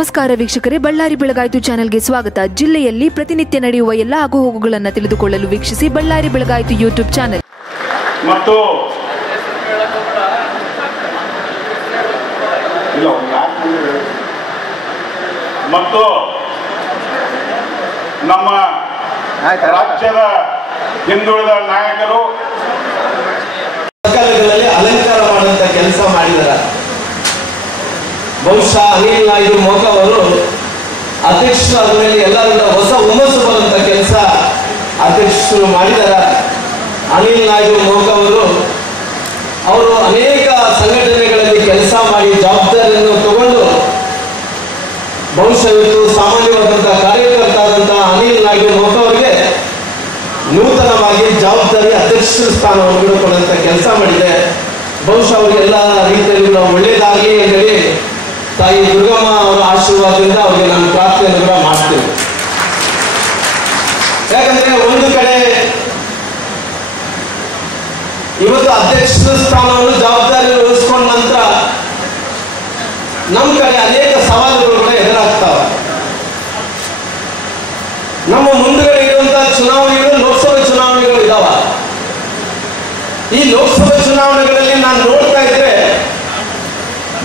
ನಮಸ್ಕಾರ ವೀಕ್ಷಕರೇ, ಬಳ್ಳಾರಿ ಬೆಳಗಾಯಿತು ಚಾನೆಲ್ಗೆ ಸ್ವಾಗತ. ಜಿಲ್ಲೆಯಲ್ಲಿ ಪ್ರತಿನಿತ್ಯ ನಡೆಯುವ ಎಲ್ಲ ಆಗುಹೋಗುಗಳನ್ನು ತಿಳಿದುಕೊಳ್ಳಲು ವೀಕ್ಷಿಸಿ ಬಳ್ಳಾರಿ ಬೆಳಗಾಯಿತು ಯೂಟ್ಯೂಬ್ ಚಾನೆಲ್. ಮತ್ತು ಮತ್ತು ನಮ್ಮ ರಾಜ್ಯದ ಹಿಂದುಳಿದ ನಾಯಕರು ಅಲಂಕಾರ ಮಾಡುವಂತ ಕೆಲಸ ಮಾಡಿದ್ದಾರೆ. ಬಹುಶಃ ಅನಿಲ್ ನಾಯ್ಡು ಮೋಕ ಅವರು ಅಧ್ಯಕ್ಷರಾದ ಮೇಲೆ ಎಲ್ಲರೂ ಹೊಸ ಹುಮ್ಮಸ್ಸು ಬರುವಂತ ಕೆಲಸ ಅಧ್ಯಕ್ಷರು ಮಾಡಿದ್ದಾರೆ. ಅನಿಲ್ ನಾಯ್ಡು ಮೋಕ ಅವರು ಅನೇಕ ಸಂಘಟನೆಗಳಲ್ಲಿ ಕೆಲಸ ಮಾಡಿ ಜವಾಬ್ದಾರಿಯನ್ನು ತಗೊಂಡು ಬಹುಶಃ ಇವತ್ತು ಸಾಮಾನ್ಯವಾದಂತಹ ಕಾರ್ಯಕರ್ತ ಆದಂತಹ ಅನಿಲ್ ನಾಯ್ಡು ಮೋಕ ಅವರಿಗೆ ನೂತನವಾಗಿ ಜವಾಬ್ದಾರಿ ಅಧ್ಯಕ್ಷ ಸ್ಥಾನವನ್ನು ಕೊಡುವಂತ ಕೆಲಸ ಮಾಡಿದೆ. ಬಹುಶಃ ಅವರಿಗೆಲ್ಲ ರೀತಿಯಲ್ಲಿ ನಾವು ಒಳ್ಳೇದಾಗಲಿ ಅಂತೇಳಿ ತಾಯಿ ದುರ್ಗಮ್ಮ ಅವರ ಆಶೀರ್ವಾದದಿಂದ ಅವರಿಗೆ ನಾನು ಪ್ರಾರ್ಥನೆಯನ್ನು ಕೂಡ ಮಾಡ್ತೇವೆ. ಯಾಕಂದ್ರೆ ಒಂದು ಕಡೆ ಇವತ್ತು ಅಧ್ಯಕ್ಷ ಸ್ಥಾನವನ್ನು ಜವಾಬ್ದಾರಿ ವಹಿಸ್ಕೊಂಡ ನಂತರ ನಮ್ಮ ಕಡೆ ಅನೇಕ ಸವಾಲುಗಳು ಕೂಡ ಎದುರಾಗ್ತಾವೆ. ನಮ್ಮ ಮುಂದುಗಡೆ ಇರುವಂತಹ ಚುನಾವಣೆಗಳು ಲೋಕಸಭೆ ಚುನಾವಣೆಗಳು ಇದಾವ. ಈ ಲೋಕಸಭೆ ಚುನಾವಣೆಗಳಲ್ಲಿ ನಾನು ನೋಡ್ತಾ ಇದ್ರೆ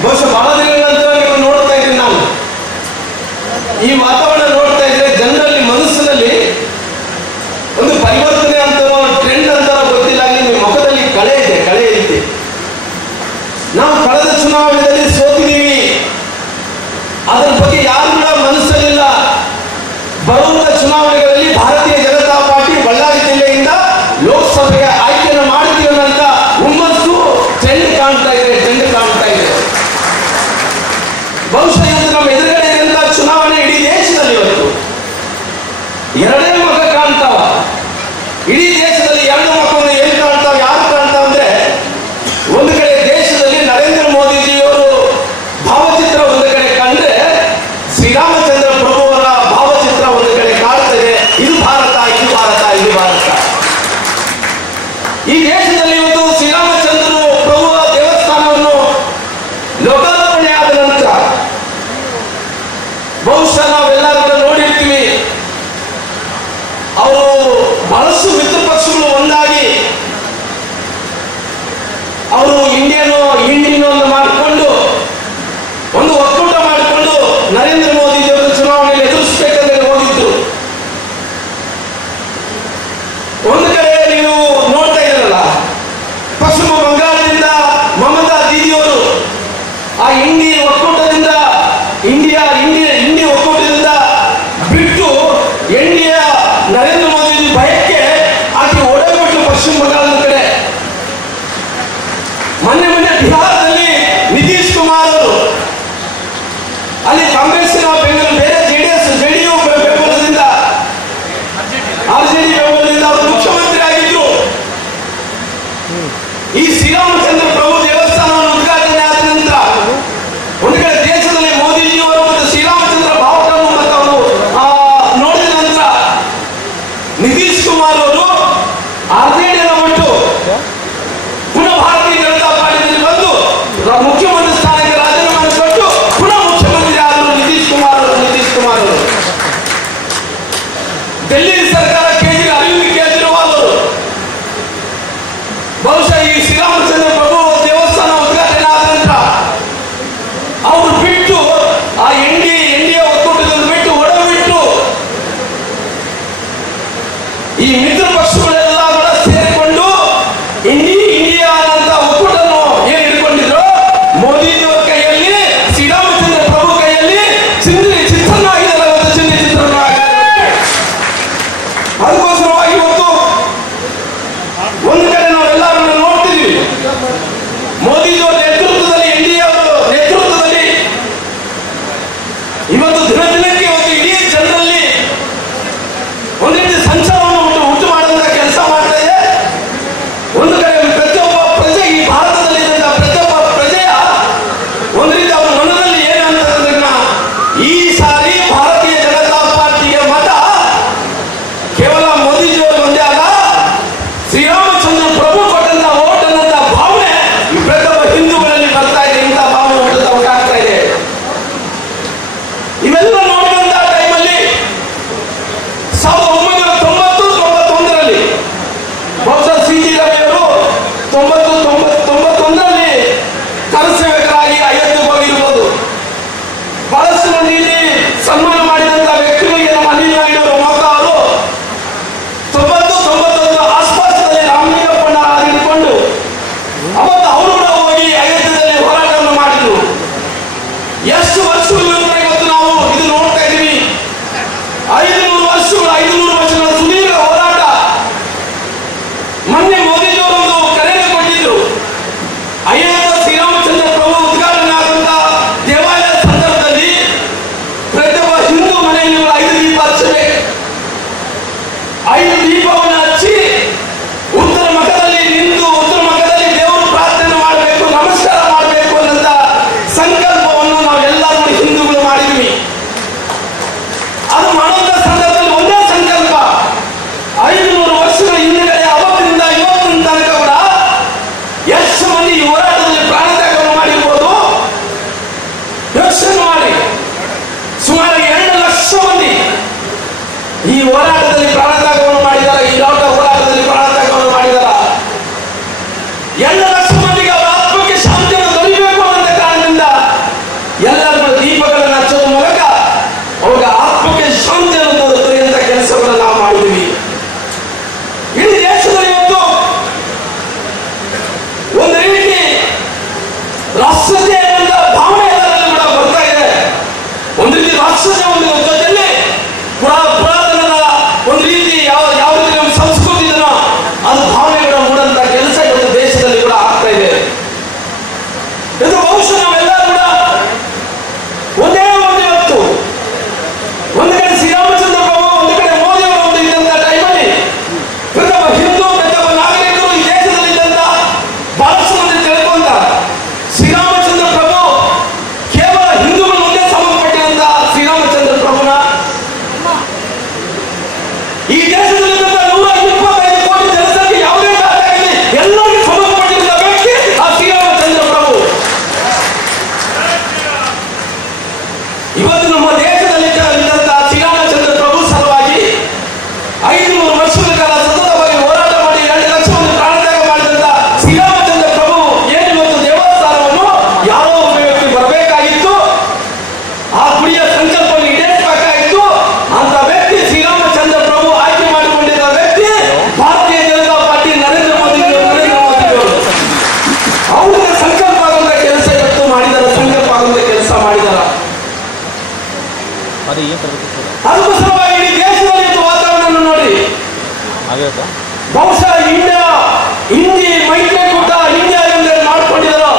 ಬಹುಶಃ ಬಹಳ ದಿನಗಳ ನಂತರ ನೀವು ನೋಡ್ತಾ ಇದ್ದೀನಿ, ನಾನು ಈ ವಾತಾವರಣ ನೋಡ್ತಾ ಇದ್ರೆ ಜನರಲ್ಲಿ ಮನಸ್ಸಿನಲ್ಲಿ ಒಂದು ಪರಿವರ್ತನೆ ಅಂತಾರೋ ಟ್ರೆಂಡ್ ಅಂತಾರೋ ಗೊತ್ತಿಲ್ಲ, ನಿಮ್ಮ ಮುಖದಲ್ಲಿ ಕಳೆ ಇದೆ. ನಾವು ಕಳೆದ ಚುನಾವಣೆಯಲ್ಲಿ ಸೋತಿದ್ದೀವಿ, ಅದರ ಬಗ್ಗೆ ಯಾರು ಕೂಡ ಮನಸ್ಸಲ್ಲಿಲ್ಲ. ಬರುವಂತ ಚುನಾವಣೆಗಳಲ್ಲಿ ಭಾರತೀಯ ಜನತಾ ಪಾರ್ಟಿ ಬಳ್ಳಾರಿ ಜಿಲ್ಲೆಯಿಂದ ಲೋಕಸಭೆಗೆ ಆಯ್ಕೆಯನ್ನು ಮಾಡ್ತೀವಿ ಅನ್ನೋಂಥ ಹುಮ್ಮಸ್ಸು ಟ್ರೆಂಡ್ ಕಾಣ್ತಾ ಇದೆ. ಬಹುಶಃ ಇವತ್ತು ನಮ್ಮ ಎದುರುಗಡೆ ಇರುವಂತಹ ಚುನಾವಣೆ ಇಡೀ ದೇಶದಲ್ಲಿ ಇವತ್ತು ಎರಡೇ ಮುಖ ಕಾಣ್ತಾವ. ಇಡೀ ದೇಶದಲ್ಲಿ ಎರಡು ಮುಖವನ್ನು ಏನು ಕಾಣ್ತಾವ, ಯಾರು ಕಾಣ್ತಾವ ಅಂದ್ರೆ, ಒಂದು ಕಡೆ ದೇಶದಲ್ಲಿ ನರೇಂದ್ರ ಮೋದಿಜಿಯವರು ಭಾವಚಿತ್ರ ಒಂದು ಕಡೆ ಕಂಡ್ರೆ ಶ್ರೀರಾಮಚಂದ್ರ ಪ್ರಭು ಅವರ ಭಾವಚಿತ್ರ ಒಂದು ಕಡೆ ಕಾಣ್ತದೆ. ಇದು ಭಾರತ. ಈ ದೇಶದಲ್ಲಿ ಇವತ್ತು ಶ್ರೀರಾಮಚಂದ್ರ ಪ್ರಭು ದೇವಸ್ಥಾನವನ್ನು ಲೋಕಾರ್ಪಣೆ ಆದ ನಂತರ ಬಹುಶಃ ನಾವೆಲ್ಲರೂ ಕೂಡ ನೋಡಿರ್ತೀವಿ, ಅವರು ಬಹಳಷ್ಟು ಮಿತ್ರ ಪಕ್ಷಗಳು ಒಂದಾಗಿ ಅವರು ಇಂಡಿಯನ್ ಮಾಡಿಕೊಂಡು ಒಂದು ಒಕ್ಕೂಟ ಮಾಡಿಕೊಂಡು ನರೇಂದ್ರ ಮೋದಿಜಿ ಅವರು ಚುನಾವಣೆಯಲ್ಲಿ ಎದುರಿಸಬೇಕಂದ್ರೆ ಹೋಗಿದ್ರು. ಒಂದು ಕಡೆ ನೀವು ನೋಡ್ತಾ ಇದ್ದೀರಲ್ಲ, ಪಶ್ಚಿಮ ಬಂಗಾಳದಿಂದ ಮಮತಾ ದೀದಿಯವರು ಆ ಇಂಡಿಯಾ ಒಕ್ಕೂಟದಿಂದ ಬಿಟ್ಟು ಇಂಡಿಯಾ ನರೇಂದ್ರ ಮೋದಿ ಭಯಕ್ಕೆ ಆಕೆ ಓಡೋಗ್ಬಿಟ್ಟು ಪಶ್ಚಿಮ ಬಂಗಾಳದ ಕಡೆ. ಮೊನ್ನೆ ಬಿಹಾರದಲ್ಲಿ ನಿತೀಶ್ ಕುಮಾರ್ ಅವರು ಅಲ್ಲಿ ಕಾಂಗ್ರೆಸ್ಸಿನ ಬೇರೆ ಜೆಡಿಯು ಬೆಂಬಲದಿಂದ ಆರ್ಜೆಡಿ ಬೆಂಬಲದಿಂದ ಅವರು ಮುಖ್ಯಮಂತ್ರಿ ಆಗಿದ್ರು. ಈ ಶ್ರೀರಾಮಚಂದ್ರ ಪ್ರಭು ದೇವಸ್ಥಾನವನ್ನು ಉದ್ಘಾಟನೆ ಆದ ನಂತರ ಒಂದು ಕಡೆ ದೇಶದಲ್ಲಿ ಮೋದಿಜಿಯವರು ಮತ್ತು ಶ್ರೀರಾಮಚಂದ್ರ ಭಾವಕವನ್ನು ನೋಡಿದ ನಂತರ ನಿತೀಶ್ ಕುಮಾರ್ ಅವರು ಆರ್ಜೆಡಿಯನ್ನು ಬಿಟ್ಟು ಪುನಃ ಭಾರತೀಯ ಜನತಾ ಪಾರ್ಟಿಯಲ್ಲಿ ಬಂದು ಮುಖ್ಯಮಂತ್ರಿ ಸ್ಥಾನಕ್ಕೆ ರಾಜೀನಾಮೆ ಕೊಟ್ಟು ಪುನಃ ಮುಖ್ಯಮಂತ್ರಿ ಆದರು ನಿತೀಶ್ ಕುಮಾರ್ ಅವರು. ಡೆಲ್ಲಿ ಸರ್ಕಾರ ಅರವಿಂದ್ ಕೇಜ್ರಿವಾಲ್ ಅವರು ಬಹುಶಃ ಈ ಶ್ರೀರಾಮಚಂದ್ರ ಪ್ರಭು ದೇವಸ್ಥಾನ ಉದ್ಘಾಟನೆ ಆದ ನಂತರ ಅವರು ಬಿಟ್ಟು ಆ ಇಂಡಿಯಾ ಒಕ್ಕೂಟದಲ್ಲಿ ಬಿಟ್ಟು ಒಡಬಿಟ್ಟು ಈ ಮಿತ್ರ ಪಕ್ಷಗಳೆಲ್ಲ ಕೂಡ ಸೇರಿಕೊಂಡು ಇಂಡಿಯಾ ಅಂತ ಒಕ್ಕೂಟನ್ನು ಏನು ಹಿಡ್ಕೊಂಡಿದ್ರು, ಮೋದಿಜಿಯವರ ಕೈಯಲ್ಲಿ ಶ್ರೀರಾಮಚಂದ್ರ ಪ್ರಭು ಕೈಯಲ್ಲಿ ಚಿತ್ರನಾಗಿದ್ದಾರೆ. ಅದಕ್ಕೋಸ್ಕರವಾಗಿ ಇವತ್ತು ಒಂದು ಕಡೆ ನಾವೆಲ್ಲರೂ ನೋಡ್ತಿದ್ದೀವಿ, ಮೋದಿಜಿಯವರ ನೇತೃತ್ವದಲ್ಲಿ ನೇತೃತ್ವದಲ್ಲಿ ಇವತ್ತು ದಿನಕ್ಕೆ ಇವತ್ತು ಇಡೀ ಜನರಲ್ಲಿ ಒಂದು ರೀತಿ ಸಂಚಲನವನ್ನು ಉಂಟು ಮಾಡುವಂತ ಕೆಲಸ ಮಾಡ್ತಾ ಇದೆ. ಒಂದು ಕಡೆ ಪ್ರತಿಯೊಬ್ಬ ಪ್ರಜೆ, ಈ ಭಾರತದಲ್ಲಿ ಪ್ರತಿಯೊಬ್ಬ ಪ್ರಜೆಯ ಒಂದು ರೀತಿ ಅವರ ಮನದಲ್ಲಿ ಏನು ಅಂತಂದ್ರೆ, ಈ ಸಾರಿ ಭಾರತೀಯ ಜನತಾ ಪಾರ್ಟಿಗೆ ಮತ ಕೇವಲ ಮೋದಿಜಿಯವರು ಒಂದೇ ಅಲ್ಲ, ಶ್ರೀರಾಮಚಂದ್ರ ಪ್ರಭು ಕೊಟ್ಟಂತ ಓಟ್ ಅನ್ನಂತ ಭಾವನೆ ಪ್ರತಿಯೊಬ್ಬ ಹಿಂದೂಗಳಲ್ಲಿ ಬರ್ತಾ ಇದೆ. ಇಂಥ ಭಾವನೆ ಉಂಟಾಗ್ತಾ ಇದೆ. ಇವೆಲ್ಲ ನೋಡಿದಂತಹ ಟೈಮಲ್ಲಿ 1990-91ರಲ್ಲಿ ಬಹುಶಃ ಸಿ.ಜಿ. ರವಿಯವರು 91ರಲ್ಲಿ ಕರಸೇವಕರಾಗಿ ಅಯೋಧ್ಯೆಗೆ ಹೋಗಿರ್ಬೋದು. ಬಹಳಷ್ಟು ಮಂದಿ ಇಲ್ಲಿ ಸನ್ಮಾನ ಮಾಡಿದಂತಹ ವ್ಯಕ್ತಿಗಳಿಗೆ ನಮ್ಮ ಅನಿಲ್ ನಾಯ್ಡು ಅವರು ಮೊತ್ತ ಅವರು 91 ಆಸ್ಪಾಸದಲ್ಲಿ ರಾಮಲಿಂಗಪ್ಪಣ್ಣ ಹಿಡಿದುಕೊಂಡು ಅವತ್ತು ಅವರು ಕೂಡ ಹೋಗಿ ಅಯೋಧ್ಯೆಯಲ್ಲಿ ಹೋರಾಟವನ್ನು ಮಾಡಿದ್ರು. ಎಷ್ಟು ವರ್ಷಗಳ ನಂತರ ಇವತ್ತು ನಾವು ಇದು ನೋಡ್ತಾ ಇದ್ದೀವಿ. 500 ವರ್ಷಗಳ ಸುದೀರ್ಘ ಹೋರಾಟ. ಮೊನ್ನೆ ಮೋದಿಜಿಯವರೊಂದು ಕರೆಯನ್ನು ಕೊಟ್ಟಿದ್ರು. ಅಯೋಧ್ಯೆ ಶ್ರೀರಾಮಚಂದ್ರ ಪ್ರಭು ಉದ್ಘಾಟನೆ ಆದಂತಹ ದೇವಾಲಯದ ಸಂದರ್ಭದಲ್ಲಿ ಪ್ರತಿಯೊಬ್ಬ ಹಿಂದೂ ಮನೆಯಲ್ಲಿ 5 ದೀಪ ಹಚ್ಚಬೇಕು. 5 ದೀಪವನ್ನು ಹಚ್ಚಿ ಉತ್ತರ ಮುಖದಲ್ಲಿ ನಿಂತು ಉತ್ತರ ಮುಖದಲ್ಲಿ ದೇವರು ಪ್ರಾರ್ಥನೆ ಮಾಡಬೇಕು, ನಮಸ್ಕಾರ ಮಾಡಬೇಕು ಅನ್ನಂತ ಸಂಕಲ್ಪವನ್ನು ನಾವೆಲ್ಲರೂ ಹಿಂದೂಗಳು ಮಾಡಿದ್ವಿ. ಅದು ಮಾಡುವಂತ ಸಂದರ್ಭದಲ್ಲಿ ಒಂದೇ ಸಂಕಲ್ಪ. 500 ವರ್ಷಗಳ ಹಿಂದೆಗಡೆ ಅವತ್ತಿನಿಂದ ಇವತ್ತಿನ ತನಕ ಕೂಡ ಎಷ್ಟು ಮಂದಿ ಈ ಹೋರಾಟದಲ್ಲಿ ಪ್ರಾಣತ್ಯಾಗವನ್ನು ಮಾಡಿರ್ಬೋದು ಯೋಚನೆ ಮಾಡಿ. ಸುಮಾರು 2 ಲಕ್ಷ ಮಂದಿ ಈ ಹೋರಾಟದಲ್ಲಿ ಪ್ರಾಣತ್ಯಾಗವನ್ನು ಮಾಡಿದ್ದಾರೆ. ಈ ಹೋರಾಟದಲ್ಲಿ ಪ್ರಾಣತ್ಯಾಗವನ್ನು ಮಾಡಿದ್ದಾರೆ. 2 ಲಕ್ಷ ಮಂದಿಗೆ ಅವರ ಆತ್ಮಕ್ಕೆ ಶಾಂತಿಯನ್ನು ದೊರೆಯಬೇಕು ಅನ್ನೋ ಕಾರಣದಿಂದ ಎಲ್ಲರ ದೀಪಗಳನ್ನು ಹಚ್ಚೋದ್ರ ಮೂಲಕ ಅವರ ಆತ್ಮಕ್ಕೆ ಶಾಂತಿಯನ್ನು ದೊರೆಯುವಂತ ಕೆಲಸವನ್ನು ನಾವು ಮಾಡಿದ್ದೀವಿ. ಇಡೀ ದೇಶದಲ್ಲಿ ಇವತ್ತು ಒಂದು ರೀತಿ ರಾಷ್ಟ್ರತೆ ಅನ್ನುವಂತ ಭಾವನೆ ಎಲ್ಲರಲ್ಲಿ ಕೂಡ ಬರ್ತಾ ಇದೆ. ಒಂದು ರೀತಿ ರಾಷ್ಟ್ರತೆ ಒಂದು ಜೊತೆಯಲ್ಲಿ ಪುರಾತನದ ಒಂದು ರೀತಿ ಯಾವ ರೀತಿ ನಮ್ಮ ಸಂಸ್ಕೃತಿ ಇದೆಯೋ ಅದು ಭಾವನೆ ಕೂಡ ಮೂಡಂತ ಕೆಲಸ ಇವತ್ತು ದೇಶದಲ್ಲಿ ಕೂಡ ಆಗ್ತಾ ಇದೆ. ಇದು ಬಹುಶಃ ನಾವೆಲ್ಲ ಕೂಡ ಒಂದೇ ಒಂದು ಇವತ್ತು ಒಂದು ಕಡೆ ಶ್ರೀರಾಮಚಂದ್ರ ಪ್ರಭು, ಒಂದು ಕಡೆ ಮೋದಿ ಅವರು ಒಂದು ಇದ್ದಂತ ಟೈಮಲ್ಲಿ ಪ್ರತಿಯೊಬ್ಬ ಹಿಂದೂ ಪ್ರತಿಯೊಬ್ಬ ನಾಗರಿಕರು ಈ ದೇಶದಲ್ಲಿ ಇದ್ದಂತ ಬಹಳಷ್ಟು ಮಂದಿ ತಿಳ್ಕೊಂಡ ಶ್ರೀರಾಮಚಂದ್ರ ಪ್ರಭು ಕೇವಲ ಹಿಂದೂಗಳ ಮುಂದೆ ಸಂಬಂಧಪಟ್ಟಿದಂತ ಶ್ರೀರಾಮಚಂದ್ರ ಪ್ರಭುನ ಈ ದೇಶದಲ್ಲಿ 125 ಕೋಟಿ ಜನಸಂಖ್ಯೆ ಯಾವುದೇ ಜಾತಿಯಾಗಲಿ ಎಲ್ಲರಿಗೂ ಸಂಬಂಧಪಟ್ಟಿದ್ದ ವ್ಯಕ್ತಿ ಆ ಶ್ರೀರಾಮಚಂದ್ರ ಪ್ರಭು. ಇವತ್ತು ನಮ್ಮ ದೇಶದಲ್ಲಿ ಇದ್ದಂತಹ ಶ್ರೀರಾಮಚಂದ್ರ ಪ್ರಭು ಸಲುವಾಗಿ 500 ವರ್ಷಗಳ ಕಾಲ ಸತತವಾಗಿ ಹೋರಾಟ ಮಾಡಿ 2 ಲಕ್ಷ ಮಂದಿ ಪ್ರಾಣತ್ಯಾಗ ಮಾಡಿದಂತ ಶ್ರೀರಾಮಚಂದ್ರ ಪ್ರಭು ಏನು ಇವತ್ತು ದೇವಸ್ಥಾನವನ್ನು ಯಾರೋ ಒಬ್ಬ ವ್ಯಕ್ತಿ ಬರಬೇಕಾಗಿತ್ತು, ಆ ಗುಡಿಯ ಸಂಕಲ್ಪವನ್ನು ಈಡೇರಿಸಬೇಕಾಗಿತ್ತು. ಅಂತ ವ್ಯಕ್ತಿ ಶ್ರೀರಾಮಚಂದ್ರ ಪ್ರಭು ಆಯ್ಕೆ ಮಾಡಿಕೊಂಡಿದ್ದ ವ್ಯಕ್ತಿ ಭಾರತೀಯ ಜನತಾ ಪಾರ್ಟಿ ನರೇಂದ್ರ ಮೋದಿ ಅವ್ರಿಗೆ ಸಂಕಲ್ಪ ಆಗುವಂತ ಕೆಲಸ ಇವತ್ತು ಮಾಡಿದಾರ, ಸಂಕಲ್ಪ ಆಗುವಂತ ಕೆಲಸ ಮಾಡಿದಾರ. ಅದಕ್ಕೋಸ್ಕರವಾಗಿ ಇಡೀ ದೇಶದಲ್ಲಿ ಇವತ್ತು ವಾತಾವರಣ ನೋಡಿ. ಬಹುಶಃ ಹಿಂದಿ ಮೈತ್ರಿಕೂಟ ಇಂಡಿಯಾ ಮಾಡ್ಕೊಂಡಿದ್ದಾರೋ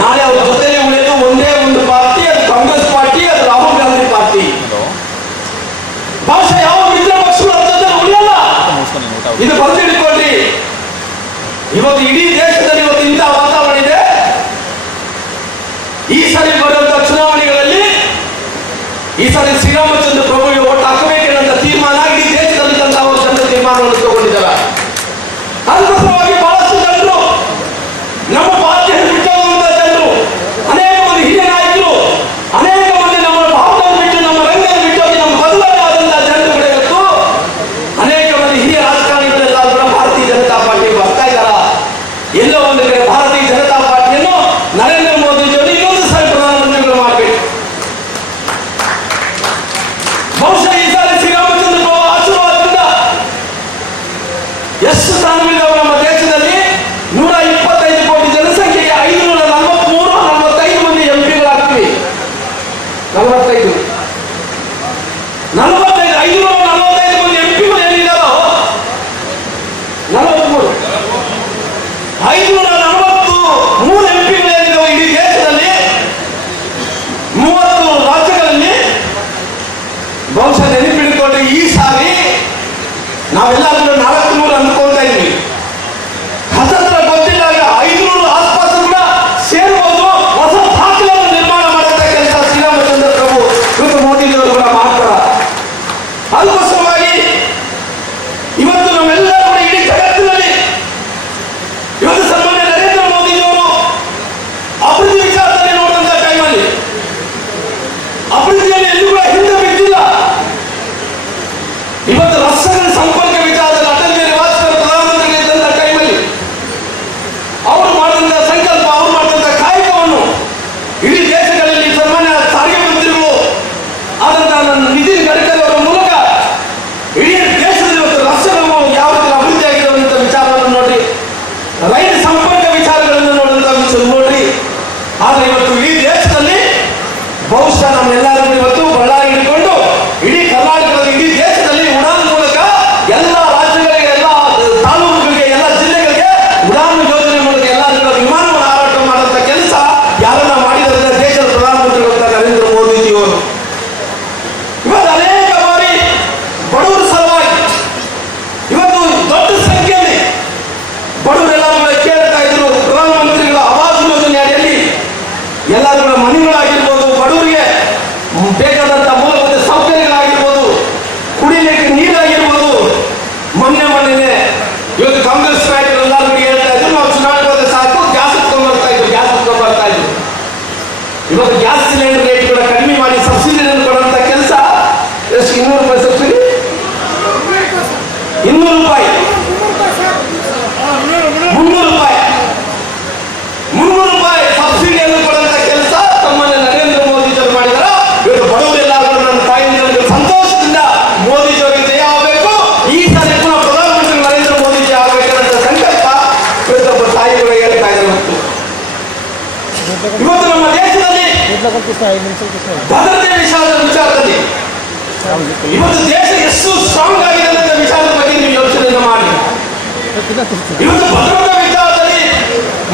ನಾಳೆ ಅವ್ರ ಜೊತೆಲಿ ಉಳಿಯೋದು ಒಂದೇ ಒಂದು ಪಾರ್ಟಿ, ಅದು ಕಾಂಗ್ರೆಸ್ ಪಾರ್ಟಿ, ಅದು ರಾಹುಲ್ ಗಾಂಧಿ ಪಾರ್ಟಿ. ಬಹುಶಃ ಯಾವ ಮಿತ್ರ ಪಕ್ಷಗಳು ಅವ್ರ ಜೊತೆ ಉಳಿಯಲ್ಲ. ಇದು ಬಂದಿಡ್ಕೊಳ್ಳಿ. ಇವತ್ತು ಇಡೀ ದೇಶದಲ್ಲಿ ಇವತ್ತು ಇಂತಹ ವಾತಾವರಣ ಇದೆ. ಈ ಸಾರಿ ಬರುವಂತಹ ಚುನಾವಣೆಗಳಲ್ಲಿ ಈ ಸಾರಿ ಶ್ರೀರಾಮಚಂದ್ರ ಪ್ರಭುವಿಗೆ ಓಟ್ ಹಾಕಬೇಕೆನ್ನುವಂತ ತೀರ್ಮಾನ ಇಡೀ ದೇಶದಲ್ಲಿ ಅವರು ಜನರು ತೀರ್ಮಾನವನ್ನು ತಗೊಂಡಿದ್ದಾರೆ. ಅದಕ್ಕೋಸ್ಕರವಾಗಿ ಬಹಳಷ್ಟು ಜನರು ನಮ್ಮ ಪಾರ್ಟಿಯನ್ನು ಬಿಟ್ಟೋಗುವಂತಹ ಜನರು, ಅನೇಕ ಮಂದಿ ಹಿರಿಯ ನಾಯಕರು, ಅನೇಕ ಮಂದಿ ನಮ್ಮ ಭಾವವನ್ನು ಬಿಟ್ಟು ನಮ್ಮ ರಂಗವನ್ನು ಬಿಟ್ಟೋಗಿ ನಮ್ಮ ಬದಲಾವಣೆ ಆದಂತಹ ಜನರುಗಳು ಇವತ್ತು ಅನೇಕ ಮಂದಿ ಹಿರಿಯ ರಾಜಕಾರಣಿಗಳೆಲ್ಲ ಕೂಡ ಭಾರತೀಯ ಜನತಾ ಪಾರ್ಟಿಗೆ ಬರ್ತಾ ಇದ್ದಾರ. ಎಲ್ಲೋ ಒಂದು ಕಡೆ ಭಾರತೀಯ ಜನತಾ ಪಾರ್ಟಿಯನ್ನು ನರೇಂದ್ರ ಮೋದಿ ಜೊತೆ ಇನ್ನೊಂದು ಸಾರಿ ಪ್ರಧಾನಮಂತ್ರಿಗಳು ಮಾಡಬೇಕು. ಬಹುಶಃ ಈ ಸಾರಿ ಶ್ರೀರಾಮಚಂದ್ರ ಪ್ರಭು ಆಶೀರ್ವಾದದಿಂದ ಎಷ್ಟು ಸ್ಥಾನವಿದೆ ನಮ್ಮ ದೇಶದಲ್ಲಿ 125 ಕೋಟಿ ಜನಸಂಖ್ಯೆಗೆ 545 ಮಂದಿ ಎಂಪಿಗಳಾಗ್ತೀವಿ. 545 ಮಂದಿ ಎಂಪಿಗಳು ಏನಿದಾರೋ 43 ಎಂಪಿಗಳು ಏನಿದಾವೆ ಇಡೀ ದೇಶದಲ್ಲಿ 30 ರಾಜ್ಯಗಳಲ್ಲಿ. ಬಹುಶಃ ನೆನಪಿಡಿಕೊಂಡು ಈ ಸಾರಿ ನಾವೆಲ್ಲ 400 ಅಂದ್ಕೊಳ್ತಾ ಇದ್ವಿ. ಹಸತ್ರ ಗೊತ್ತಿಲ್ಲ, 500 ಆಸ್ಪಾಸು ಕೂಡ ಸೇರ್ಬೋದು. ಹೊಸ ದಾಖಲೆಯನ್ನು ನಿರ್ಮಾಣ ಮಾಡುವಂತ ಕೆಲಸ ಶ್ರೀರಾಮಚಂದ್ರ ಪ್ರಭು ಇವತ್ತು ಮೋದಿಜಿಯವರು ಕೂಡ ಮಾಡ್ತಾರೆ. ಅದಕ್ಕೋಸ್ಕರವಾಗಿ ಇವತ್ತು ನಮ್ಮೆಲ್ಲರೂ ಕೂಡ ಇಡೀ ಜಗತ್ತಿನಲ್ಲಿ ಇವತ್ತು ಸನ್ಮಾನ್ಯ ನರೇಂದ್ರ ಮೋದಿಜಿಯವರು ಅಭಿವೃದ್ಧಿ ವಿಚಾರದಲ್ಲಿ ನೋಡುವಂತ ಟೈಮಲ್ಲಿ ನಮ್ಮೆಲ್ಲರಿಗೂ ಇವತ್ತು ಬಳ್ಳಾರಿ ಹಿಡ್ಕೊಂಡು ಇಡೀ ಕರ್ನಾಟಕದಲ್ಲಿ ಇಡೀ ದೇಶದಲ್ಲಿ ಉಡಾನ್ ಮೂಲಕ ಎಲ್ಲ ರಾಜ್ಯಗಳಿಗೆ, ಎಲ್ಲ ತಾಲೂಕುಗಳಿಗೆ, ಎಲ್ಲ ಜಿಲ್ಲೆಗಳಿಗೆ ಉಡಾನ್ ಯೋಜನೆ ಮೂಲಕ ಎಲ್ಲರಿಗೂ ವಿಮಾನವನ್ನು ಹಾರಾಟ ಮಾಡುವಂತ ಕೆಲಸ ಯಾರನ್ನ ಮಾಡಿದ್ರೆ ದೇಶದ ಪ್ರಧಾನಮಂತ್ರಿಗಳು ನರೇಂದ್ರ ಮೋದಿಜಿಯವರು. ಇವತ್ತು ಅನೇಕ ಬಾರಿ ಬಡವರ ಸಲುವಾಗಿ ಇವತ್ತು ದೊಡ್ಡ ಸಂಖ್ಯೆಯಲ್ಲಿ ಬಡವರೆಲ್ಲರೂ ಕೇಳ್ತಾ ಇದ್ರು. ಪ್ರಧಾನಮಂತ್ರಿಗಳ ಆವಾಸ್ ಯೋಜನೆ ಅಡಿಯಲ್ಲಿ ಎಲ್ಲರೂ ಮನೆಗಳಾಗಿರ್ಬೋದು, ಬಡವರಿಗೆ ಬೇಕಾದಂತ ಮೂಲಭೂತ ಸೌಕರ್ಯಗಳಾಗಿರ್ಬೋದು, ಕುಡಿಲಿಕ್ಕೆ ನೀರಾಗಿರ್ಬೋದು. ಮೊನ್ನೆ ಇವತ್ತು ಕಾಂಗ್ರೆಸ್ ನಾಯಕರು ಎಲ್ಲರೂ ಹೇಳ್ತಾ ಇದ್ರು, ನಾವು ಚುನಾವಣೆ ಹೋದ್ರೆ ಸಾಕು ಗ್ಯಾಸ್ ಬರ್ತಾ ಇದ್ರು. ಇವತ್ತು ಗ್ಯಾಸ್ ಸಿಲಿಂಡರ್ ರೇಟ್ ಕೂಡ ಕಡಿಮೆ ಮಾಡಿ ಸಬ್ಸಿಡಿಯನ್ನು ಕೊಡುವಂತ ಕೆಲಸ ಎಷ್ಟು? 200 ರೂಪಾಯಿ ಸಬ್ಸಿಡಿ, 200 ರೂಪಾಯಿ, 300 ರೂಪಾಯಿ ಸಬ್ಸಿಡಿಯನ್ನು ಕೊಡುವಂತ ಕೆಲಸ ತಮ್ಮನ್ನ ನರೇಂದ್ರ ಮೋದಿಜಿಯವರು ಮಾಡಿದಾರ. ಇವತ್ತು ಬಡವರೆಲ್ಲರೂ ನನ್ನ ತಾಯಿಯಿಂದ ಸಂತೋಷದಿಂದ ಮೋದಿಜಿಯವರಿಗೆ ಜಯ ಆಗಬೇಕು, ಈ ಸಾರಿ ಪುನಃ ಪ್ರಧಾನಮಂತ್ರಿ ನರೇಂದ್ರ ಮೋದಿಜಿ ಆಗಬೇಕಂತ ಸಂಕಲ್ಪ ಇವತ್ತೊಬ್ಬ ತಾಯಿಗಳು ಹೇಳ್ತಾ ಇದ್ದಾರೆ. ಇವತ್ತು ನಮ್ಮ ದೇಶದಲ್ಲಿ ಭದ್ರತೆ ವಿಚಾರದಲ್ಲಿ ಇವತ್ತು ದೇಶ ಎಷ್ಟು ಸ್ಟ್ರಾಂಗ್ ಆಗಿದೆ ಅಂತ ವಿಚಾರದ ಬಗ್ಗೆ ನೀವು ಯೋಚನೆ ಮಾಡಿ. ಇವತ್ತು ಭದ್ರತಾ ವಿಚಾರದಲ್ಲಿ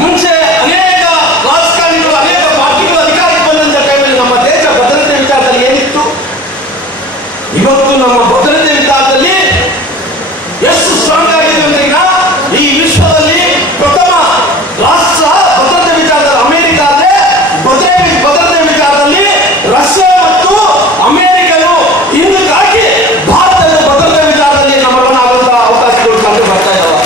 ಮುಂಚೆ ಅನೇಕ ರಾಜಕಾರಣಿಗಳು, ಅನೇಕ ಪಾರ್ಟಿಗಳು ಅಧಿಕಾರಕ್ಕೆ ಬಂದಂತ ಟೈಮಲ್ಲಿ ನಮ್ಮ ದೇಶ ಭದ್ರತೆ ವಿಚಾರದಲ್ಲಿ ಏನಿತ್ತು? ಇವತ್ತು ನಮ್ಮ ಭದ್ರತೆ ವಿಚಾರದಲ್ಲಿ ಎಷ್ಟು ಸ್ಟ್ರಾಂಗ್ ಆಗಿದೆ ಅಂದ್ರೆ ಈಗ ಈ ವಿಶ್ವದಲ್ಲಿ ಪ್ರಥಮ ರಾಷ್ಟ್ರ ಭದ್ರತೆ ವಿಚಾರದಲ್ಲಿ ಅಮೆರಿಕ ಆದ್ರೆ, ಭದ್ರತೆ ವಿಚಾರದಲ್ಲಿ ರಷ್ಯಾ ಮತ್ತು ಅಮೆರಿಕನು ಹಿಂದಕ್ಕೆ ಹಾಕಿ ಭಾರತದ ಭದ್ರತೆ ವಿಚಾರದಲ್ಲಿ ನಮ್ಮನ್ನು ಆಗುವಂತಹ ಅವಕಾಶಗಳು ಕಂಡು ಬರ್ತಾ ಇದ್ದಾವೆ.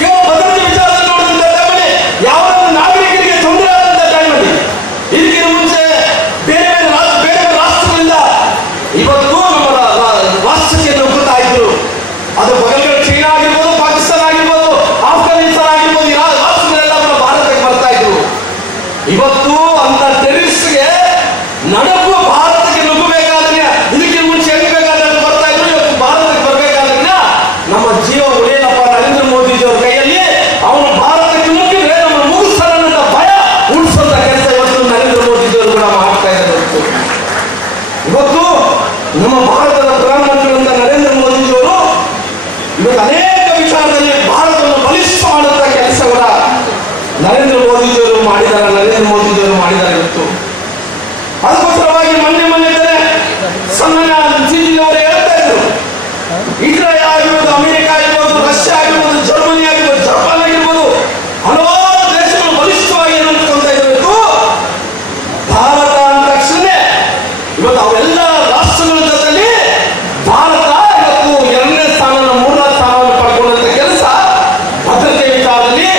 ಕೇವಲ ಭದ್ರತೆ ವಿಚಾರದಲ್ಲಿ ನೋಡಿದಂತ ಟೈಮಲ್ಲಿ ಯಾವ ನಾಗರಿಕರಿಗೆ ತೊಂದರೆ ಆದಂತ ಟೈಮಲ್ಲಿ ಇದಕ್ಕಿಂತ ಮುಂಚೆ ಬೇರೆ ರಾಷ್ಟ್ರಗಳಿಂದ ಇವತ್ತು ನಮ್ಮ ರಾಷ್ಟ್ರಕ್ಕೆ ನುಗ್ಗುತ್ತಾ ಇದ್ರು. ಅದು ಬಗಲ್ಗಳು ಚೀನಾ ಆಗಿರ್ಬೋದು, ಪಾಕಿಸ್ತಾನ ಆಗಿರ್ಬೋದು, ಆಫ್ಘಾನಿಸ್ತಾನ ಆಗಿರ್ಬೋದು, ಈ ರಾಷ್ಟ್ರಗಳೆಲ್ಲ ಭಾರತಕ್ಕೆ ಬರ್ತಾ ಇದ್ರು. ಇವತ್ತು ಅಂತ ಟೆರರಿಸ್ಟ್ಗೆ ನನಗೂ ಭಾರತಕ್ಕೆ ನುಗ್ಗಬೇಕಾದ್ರೆ ಇದಕ್ಕೆ ಮುಂಚೆ ಹೆಂಗ್ ಬೇಕಾದ್ರೆ ಬರ್ತಾ ಇದ್ರು. ಇವತ್ತು ಭಾರತಕ್ಕೆ ಬರಬೇಕಾದ್ರೆ ನಮ್ಮ ಜೀವ ಉಳಿಯಲ್ಲಪ್ಪ ನರೇಂದ್ರ ಮೋದಿಜಿಯವರ ಕೈಯಲ್ಲಿ. ಅವನು ಭಾರತಕ್ಕೆ ನುಗ್ಗಿದ್ರೆ ನಮ್ಮ ಮುಗಿಸ್ತಾರಂತ ಭಯ ಉಳಿಸುವಂತ ಕೆಲಸ ಇವತ್ತು ನರೇಂದ್ರ ಮೋದಿಜಿಯವರು ಕೂಡ ಮಾಡ್ತಾ ಇದ್ದಾರೆ. ಇವತ್ತು ನಮ್ಮ ಭಾರತದ ಪ್ರಧಾನಮಂತ್ರಿಗಳಂತ ನರೇಂದ್ರ ಮೋದಿಜಿಯವರು ಇವತ್ತು ಅನೇಕ ವಿಚಾರದಲ್ಲಿ ಭಾರತವನ್ನು ಬಲಿಷ್ಠ ಮಾಡುವಂತ ಕೆಲಸ ಕೂಡ ನರೇಂದ್ರ ಮೋದಿಜಿಯವರು ಮಾಡಿದ್ದಾರೆ ಇವತ್ತು. ಅದಕ್ಕೋಸ್ಕರವಾಗಿ ಮೊನ್ನೆ ಸನ್ಮಾನ್ಯ ಅವರು ಹೇಳ್ತಾ ಇದ್ರು, ಇಸ್ರೇಲ್ ಆಗಿರ್ಬೋದು, ಅಮೆರಿಕ ಆಗಿರ್ಬೋದು, ರಷ್ಯಾ ಆಗಿರ್ಬೋದು, ಜರ್ಮನಿ ಆಗಿರ್ಬೋದು, ಜಪಾನ್ ಆಗಿರ್ಬೋದು, ಹಲವಾರು ದೇಶಗಳು ಬಲಿಷ್ಠವಾಗಿ ಏನಂತ ಇರಬೇಕು. ಭಾರತ ಅಂದ ತಕ್ಷಣ ಇವತ್ತು ಅವೆಲ್ಲ ರಾಷ್ಟ್ರಗಳ ಜೊತೆಲಿ ಭಾರತ ಇವತ್ತು 2ನೇ ಸ್ಥಾನ, 3ನೇ ಸ್ಥಾನವನ್ನು ಪಡ್ಕೊಳ್ಳುವಂತ ಕೆಲಸ ಭದ್ರತೆ ವಿಚಾರದಲ್ಲಿ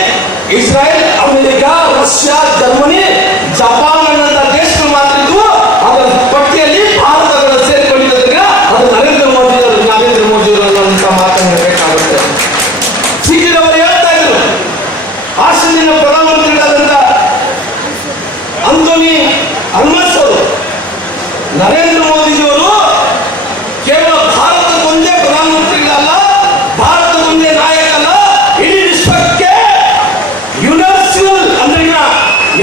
Israel, America, Russia, Germany, Japan ಅನ್ನಂತ ದೇಶಗಳು ಮಾತ್ರ ಇದ್ವು. ಅದರ ಪಟ್ಟಿಯಲ್ಲಿ ಭಾರತಗಳು ಸೇರಿಕೊಂಡಿದ್ದರಿಂದ ಅದು ನರೇಂದ್ರ ಮೋದಿಯವರು ಅನ್ನುವಂತ ಮಾತನ್ನು ಹೇಳಬೇಕಾಗುತ್ತೆ. ಸಿಕ್ಕಿದವರು ಹೇಳ್ತಾ ಇದ್ರು, ಆಸ್ಟ್ರೇಲಿಯಾ ಪ್ರಧಾನಮಂತ್ರಿಗಳಾದಂತ ಅಂಥೋನಿ ಅಲ್ಬನೀಸ್ ಅವರು ನರೇಂದ್ರ ಮೋದಿಜಿಯವರು ಕೇವಲ ಭಾರತಕ್ಕೊಂದೇ ಪ್ರಧಾನಮಂತ್ರಿಗಳಲ್ಲ, ಭಾರತಕ್ಕೊಂದೇ ನಾಯಕ ಅಲ್ಲ, ಇಡೀ ವಿಶ್ವಕ್ಕೆ ಯುನಿವರ್ಸಲ್ ಅಂದ್ರೆ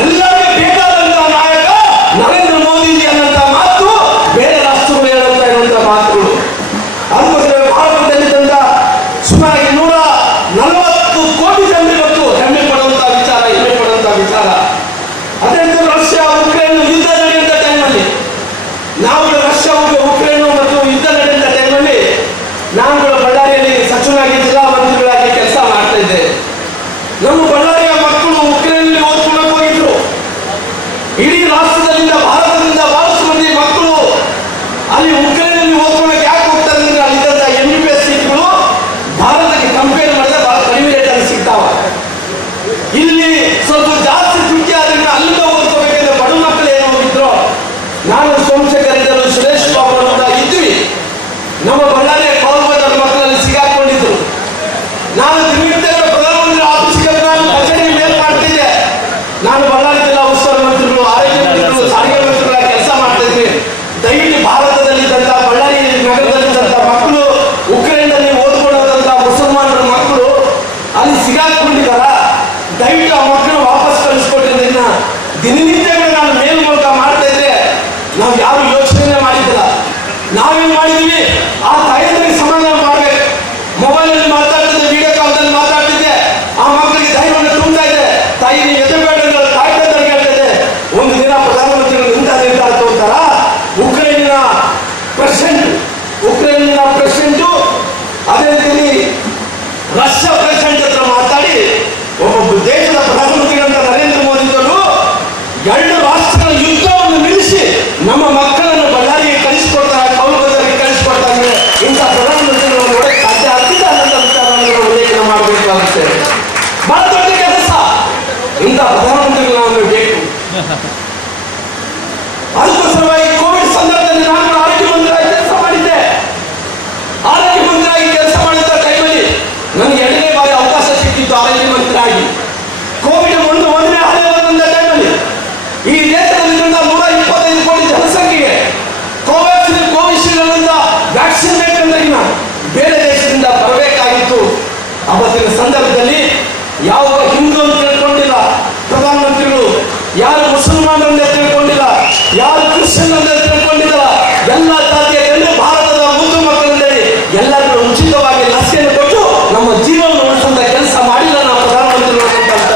ಎಲ್ಲರಿಗೂ ಬೇಕಾದಂತಹ ನಾಯಕ ನರೇಂದ್ರ ಮೋದಿಜಿ ಅನ್ನಂತ ಮಾತು ಬೇರೆ ರಾಷ್ಟ್ರಗಳು ಹೇಳುತ್ತಾ ಇರುವಂತಹ ಮಾತುಗಳು. ಅದಕ್ಕೋಸ್ಕರ ಭಾರತದಲ್ಲಿ ತಂದ ಸುಮಾರು 140 ಕೋಟಿ ಜನರು ಇವತ್ತು ಹೆಮ್ಮೆ ಪಡುವಂತಹ ವಿಚಾರ. ಅದೇ ರಷ್ಯಾ ಉಕ್ರೇನ್ ಯುದ್ಧ ನಡೆಯುವಂತ ಟೈಮಲ್ಲಿ ನಾವು ರಷ್ಯಾ ಉಕ್ರೇನ್ ಮತ್ತು ಯುದ್ಧ ನಡೆಯುವಂತ ಟೈಮಲ್ಲಿ ನಾವು ಬಳ್ಳಾರಿಯಲ್ಲಿ ಸಚಿವನಾಗಿ ಜಿಲ್ಲಾ ಮಂತ್ರಿಗಳಾಗಿ ಕೆಲಸ ಮಾಡ್ತಾ ಇದ್ದೆ. ನಮ್ಮ ಬಳ್ಳಾರಿಯ ಮಕ್ಕಳು ಉಕ್ರೇನ್ನಲ್ಲಿ ಓದ್ಕೊಳ್ಳೋಕೆ ಹೋಗಿದ್ರು. ಇಡೀ ರಾಷ್ಟ್ರದಿಂದ ಭಾರತದಿಂದ ಬಹಳಷ್ಟು ಮಂದಿ ಮಕ್ಕಳು ಅಲ್ಲಿ ಉಕ್ರೇನ್ನಲ್ಲಿ ಓದ್ಕೊಳ್ಳೋಕೆ ಯಾಕೆ ಹೋಗ್ತಾರೆ ಅಂದ್ರೆ ಅಲ್ಲಿದ್ದಂತ MBBS ಸೀಟ್ಗಳು ಭಾರತಕ್ಕೆ ಕಂಪೇರ್ ಮಾಡಿದ್ರೆ ಬಹಳ ಕಡಿಮೆ ರೇಟಲ್ಲಿ ಸಿಗ್ತಾವ. ಇಲ್ಲಿ ಸ್ವಲ್ಪ ಜಾಸ್ತಿ ದುಡ್ಡು ಆದ್ರಿಂದ ಅಲ್ಲಿಂದ ಓದ್ಕೋಬೇಕಂದ್ರೆ ಬಡ ಮಕ್ಕಳು ಏನು ಹೋಗಿದ್ರು. ನಾನು ಸೋಮಶೇಖರ್ ಇದ್ದರು, ಸುರೇಶ್ ಬಾಬು ಅಂತ ಇದ್ವಿ. ನಮ್ಮ ಬಳ್ಳಾರಿಯ ಕಾಲ್ಬಾಜಾರ್ ಮಕ್ಕಳಲ್ಲಿ ಸಿಗಾಕೊಂಡಿದ್ರು. ನಾನು ದಿನನಿತ್ಯ ಪ್ರಧಾನಮಂತ್ರಿ ಆಫೀಸ್ಗೆ ನಾನು ಕಚೇರಿ ಮೇಲ್ ಮಾಡ್ತಿದ್ದೆ. ನಾನು ಬಳ್ಳಾರಿ ಜಿಲ್ಲಾ ಉಸ್ತುವಾರಿ ಮಂತ್ರಿಗಳು, ಆರೋಗ್ಯ ಮಂತ್ರಿಗಳು, ಸಾರಿಗೆ ಮಂತ್ರಿಗಳ ಕೆಲಸ ಮಾಡ್ತಾ ಇದ್ವಿ. ದಯವಿಟ್ಟು ಭಾರತದಲ್ಲಿದ್ದಂತ ಬಳ್ಳಾರಿ ನಗರದಲ್ಲಿದ್ದಂತ ಮಕ್ಕಳು ಉಕ್ರೇನ್ನಲ್ಲಿ ಓದ್ಕೊಳ್ಳೋದಂತ ಮುಸಲ್ಮಾನರ ಮಕ್ಕಳು ಅಲ್ಲಿ ಸಿಗಾಕೊಂಡಿದ್ದಾರ. ದಯವಿಟ್ಟು ಆ ಮಕ್ಕಳು ವಾಪಸ್ ಕಳಿಸ್ಕೊಟ್ಟಿದ್ದ ದಿನನಿತ್ಯ ನಾನು ಮೇಲ್ ಮೂಲಕ ಮಾಡ್ತಾ ಇದ್ರೆ ನಾವು ನಾವೇನ್ ಮಾಡಿದೀವಿ, ಆ ತಾಯಂದ್ರಿಗೆ ಸಮಾಧಾನ ಮಾಡ್ಬೇಕು. ಮೊಬೈಲ್ ಅಲ್ಲಿ ಮಾತಾಡ್ತಿದ್ದೆ, ವಿಡಿಯೋ ಕಾಲ್ದಲ್ಲಿ ಮಾತಾಡ್ತಿದ್ದೆ, ಆ ಮಕ್ಕಳಿಗೆ ಧೈರ್ಯವನ್ನು ತುಂಬ್ತಾ ಇದೆ. ತಾಯಿ ನೀವು ಎದಬೇಡ ತಾಯ್ತಂದ್ರೆ ಹೇಳ್ತಿದೆ. ಒಂದು ದಿನ ಪ್ರಧಾನಮಂತ್ರಿಗಳು ಇಂಥ ನಿರ್ಧಾರ ತಗೋತಾರ. ಉಕ್ರೇನಿನ ಪ್ರೆಸಿಡೆಂಟು ಅದೇ ರೀತಿ ರಷ್ಯಾ ಪ್ರೆಸಿಡೆಂಟ್ ಹತ್ರ ಮಾತಾಡಿ ಒಬ್ಬ ದೇಶದ ಪ್ರಧಾನಮಂತ್ರಿಗಳಂತ ನರೇಂದ್ರ ಮೋದಿ ಅವರು 2 ರಾಷ್ಟ್ರಗಳ ಯುದ್ಧವನ್ನು ನಿಲ್ಲಿಸಿ ನಮ್ಮ ಮಕ್ಕಳನ್ನು ಬಳ್ಳಾರಿಗೆ ಕಳಿಸಿಕೊಡ್ತಾರೆ, ಕೌಲುಬದರಿಗೆ ಕಳಿಸಿಕೊಡ್ತಾರೆ. ಇಂಥ ಪ್ರಧಾನಮಂತ್ರಿಗಳು ನೋಡಕ್ಕೆ ಸಾಧ್ಯ ಆಗ್ತಿದೆ ಅನ್ನೋ ವಿಚಾರವನ್ನು ಉಲ್ಲೇಖನ ಮಾಡಬೇಕಾಗುತ್ತೆ. ಬಹಳ ದೊಡ್ಡ ಕೆಲಸ. ಇಂಥ ಪ್ರಧಾನಮಂತ್ರಿಗಳು ನಮಗೆ ಬೇಕು. ಅದಕ್ಕೋಸ್ಕರವಾಗಿ ಕೋವಿಡ್ ಸಂದರ್ಭದಲ್ಲಿ ನಾನು ಆರೋಗ್ಯ ಮಂತ್ರಿಯಾಗಿ ಕೆಲಸ ಮಾಡಿದ್ದೆ. ಆರೋಗ್ಯ ಮಂತ್ರಿಯಾಗಿ ಕೆಲಸ ಮಾಡಿದ್ದ ಟೈಮಲ್ಲಿ ನನಗೆ 2ನೇ ಬಾರಿ ಅವಕಾಶ ಸಿಕ್ಕಿತ್ತು ಆರೋಗ್ಯ ಮಂತ್ರಿಯಾಗಿ. ಕೋವಿಡ್ ಒಂದನೇ ಅಲೆ ಬಂದ ಟೈಮಲ್ಲಿ ಈ ದೇಶದಲ್ಲಿ 125 ಕೋಟಿ ಜನಸಂಖ್ಯೆಗೆ ಕೋವಿಶೀಲ್ಡ್ ವ್ಯಾಕ್ಸಿನ್ ಬೇಕಂದ್ರೆ ಬೇರೆ ದೇಶದಿಂದ ಬರಬೇಕಾಗಿತ್ತು. ಅವತ್ತಿನ ಸಂದರ್ಭದಲ್ಲಿ ಯಾವ ಹಿಂದೂ ಅಂತ ತಿಳ್ಕೊಂಡಿಲ್ಲ ಪ್ರಧಾನಮಂತ್ರಿಗಳು, ಯಾರು ಮುಸಲ್ಮಾನರನ್ನೇ ತಿಳ್ಕೊಂಡಿಲ್ಲ, ಯಾರು ಕ್ರಿಶ್ಚಿಯನ್ ಅಂತ ತಿಳ್ಕೊಂಡಿಲ್ಲ. ಎಲ್ಲ ಜಾತಿಯ ಜನರು ಭಾರತದ ಮುಸ್ಲಿಂ ಮಕ್ಕಳಲ್ಲಿ ಎಲ್ಲರಿಗೂ ಉಚಿತವಾಗಿ ಲಸಿಕೆಯನ್ನು ಕೊಟ್ಟು ನಮ್ಮ ಜೀವನವನ್ನು ಉಳಿಸುವಂತ ಕೆಲಸ ಮಾಡಿಲ್ಲ ನಾವು ಪ್ರಧಾನಮಂತ್ರಿಗಳು ಅಂತ